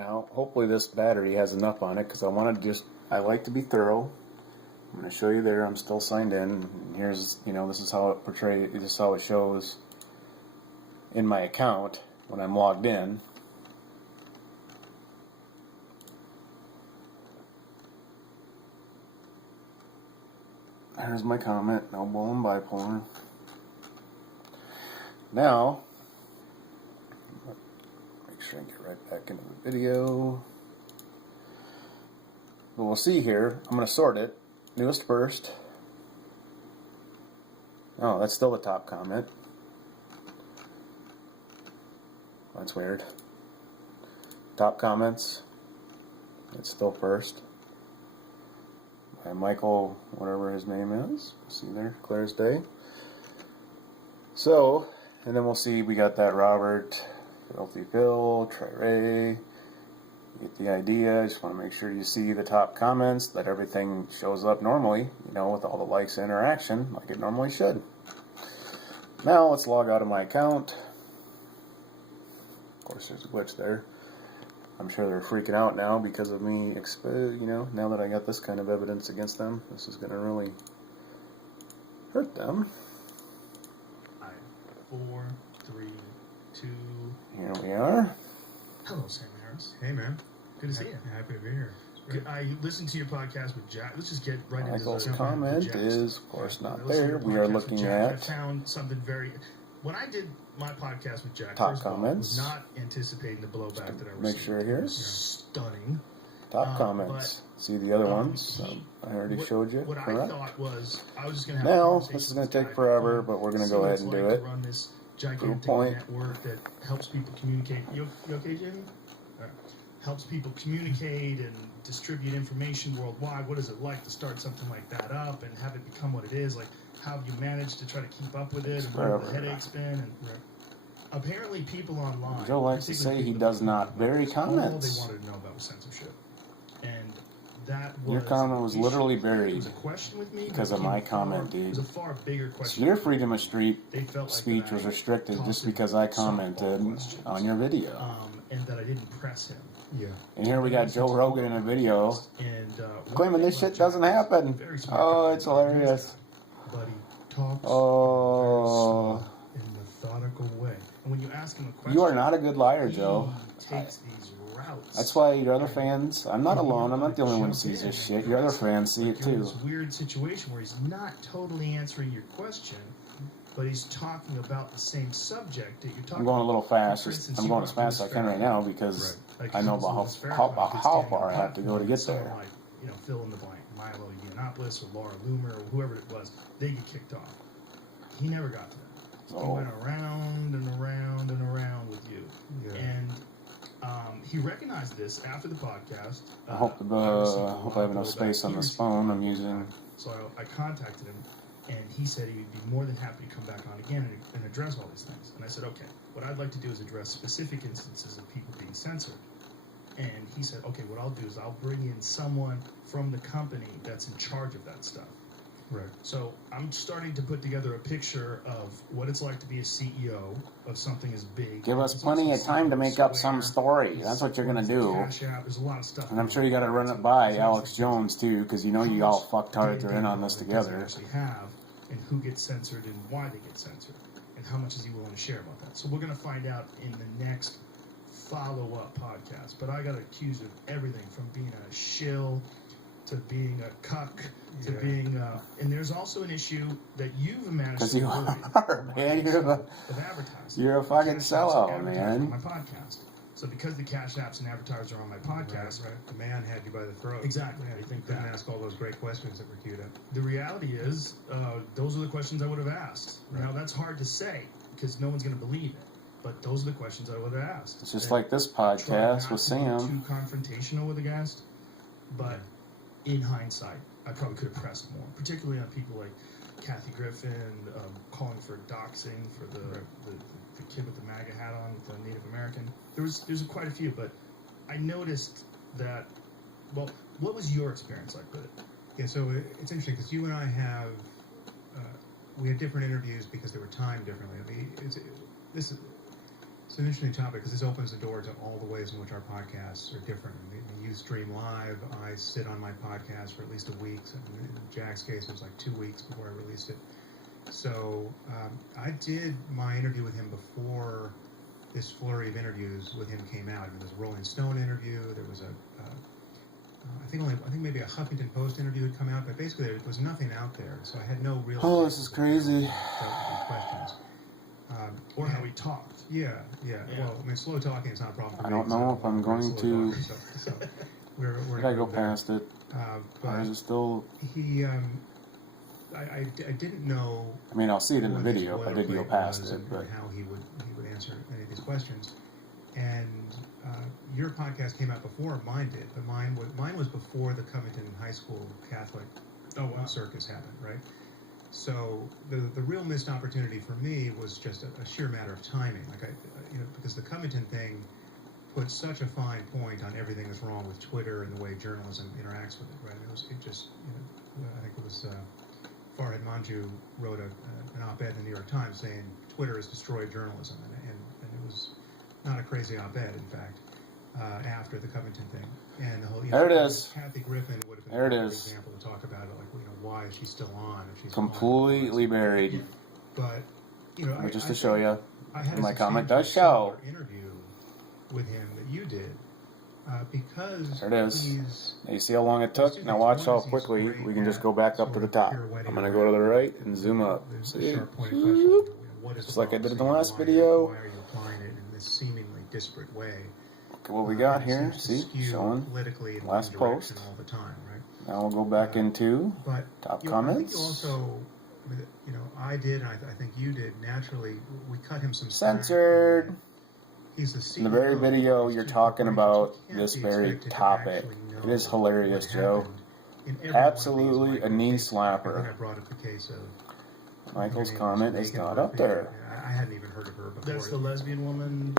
Now, hopefully this battery has enough on it, because I like to be thorough. I'm going to show you there, I'm still signed in. Here's, this is how it portrays, this is how it shows in my account when I'm logged in. There's my comment, no bull and bipolar. Now, make sure I get right back into the video. But we'll see here, I'm going to sort it. Newest first. Oh, that's still the top comment. That's weird. Top comments. It's still first. By Michael, whatever his name is. See there, clear as day. So, and then we'll see, we got that Robert, Filthy Phil, Trey Ray. Get the idea. Just want to make sure you see the top comments, that everything shows up normally, with all the likes and interaction, like it normally should. Now, let's log out of my account. Of course, there's a glitch there. I'm sure they're freaking out now because of me, now that I got this kind of evidence against them. This is going to really hurt them. 4, 3, 2. Here we are. Hello, Sam Harris. Hey, man. Good to see you. Happy to be here. I listened to your podcast with Jack. Let's just get right into Michael's the comment is, of course, not there. We are looking at... I found something very... When I did my podcast with Jack, top first comments. of all, I was not anticipating the blowback that I received. Make sure here. Stunning. Top comments. See the other ones? I already showed you. What correct? I thought was, I was just going to now, have a conversation this is going with to take Jack forever, but we're going to go ahead and do it. Run this gigantic network that helps people communicate. You okay, Jamie? Helps people communicate and distribute information worldwide. What is it like to start something like that up and have it become what it is? Like, how have you managed to try to keep up with it and where have the headaches been? And apparently people online... Joe likes to say he does not bury comments. All they wanted to know about was censorship. And that was... Your comment was literally buried it was a question with me because of my comment, dude. It was a far bigger question. So your freedom of speech was restricted just because I commented on your video. And that I didn't press him. Yeah. And here we got Joe Rogan in a video claiming this shit doesn't happen. Oh, it's hilarious. But he talks in a methodical way. And when you ask him a question, you are not a good liar, Joe. He takes these routes. That's why your other fans, I'm not alone, I'm not the only one who sees this shit. Your other fans see it too. This weird situation where he's not totally answering your question, but he's talking about the same subject that you're talking about. I'm going a little fast. I'm going as fast as I can right now because I know about how far I have to go to get there. Like, fill in the blank. Milo Yiannopoulos or Laura Loomer or whoever it was, they get kicked off. He never got to that. He went around and around and around with you. Yeah. And he recognized this after the podcast. I hope I have enough space on this phone I'm using. So I contacted him. And he said he would be more than happy to come back on again and address all these things. And I said, okay, what I'd like to do is address specific instances of people being censored. And he said, okay, what I'll do is I'll bring in someone from the company that's in charge of that stuff. Right. So I'm starting to put together a picture of what it's like to be a CEO of something as big. Give us plenty of time to make up some story. That's what you're going to do. There's a lot of stuff. And I'm sure you got to run it by Alex Jones, too, because you all fucktards are in on this together. And who gets censored and why they get censored. And how much is he willing to share about that. So we're going to find out in the next follow-up podcast. But I got accused of everything from being a shill to being a cuck to being and there's also an issue that you've managed to avoid. Because you are, man. You're a fucking sellout, man. My podcast. So because the cash apps and advertisers are on my podcast, right. The man had you by the throat. Exactly. Yeah, I think couldn't ask all those great questions that were queued up. The reality is, those are the questions I would have asked. Right. Now that's hard to say because no one's going to believe it. But those are the questions I would have asked. It's just like this podcast with Sam. Too confrontational with a guest, but in hindsight, I probably could have pressed more, particularly on people like Kathy Griffin calling for doxing for the kid with the MAGA hat on, the Native American. There's quite a few, but I noticed that. Well, what was your experience like with it? Yeah, so it's interesting because you and I have we had different interviews because they were timed differently. I mean, It's an interesting topic because this opens the door to all the ways in which our podcasts are different. I mean, you stream live. I sit on my podcast for at least a week. So in Jack's case, it was like 2 weeks before I released it. So I did my interview with him before this flurry of interviews with him came out. I mean, there was a Rolling Stone interview. There was I think maybe a Huffington Post interview had come out, but basically there was nothing out there. So I had no real. Oh, this is crazy. Questions. Or how he talked. Yeah. Well, I mean, slow talking is not a problem for I me. don't know if I'm going to. So we're Did I go past it? but Or is it still? he, I didn't know. I mean, I'll see it in the what his video if I did go boilerplate past was it, and but how he would answer any of these questions. And your podcast came out before mine did, but mine was before the Covington High School Catholic circus happened, right? So the real missed opportunity for me was just a sheer matter of timing, because the Covington thing put such a fine point on everything that's wrong with Twitter and the way journalism interacts with it, right? I think it was Farhad Manjoo wrote an op-ed in the New York Times saying Twitter has destroyed journalism, and it was not a crazy op-ed, in fact, after the Covington thing. And the whole, there it is. Kathy Griffin would have been There it a is. example to talk about it, why is she still on? If she's Completely buried. But But just to show you, I had a my comment substantially does show. similar interview with him that you did, because There it is. he's Now you see how long it took? Now watch how quickly we can just go back up to the top. I'm going to go to the right and zoom up. See? Just like I did in the last video. Why are you applying it in this seemingly disparate way? Look at what we got It here. seems to See? skew Showing politically in last one direction post. all the time, right? Now we'll go back into But top I think you comments. also, I did, and I think you did. Naturally, we cut him some slack. Censored. He's the CEO. In the very video, of you're two talking about corporations. You can't this be very expected to topic. actually It is know hilarious, what Joe. happened in every one of these Absolutely a micro knee cases. I think I slapper. brought up the case of Michael's her name comment was is Megan not up Murphy. there. I hadn't even heard of her before. That's the lesbian woman.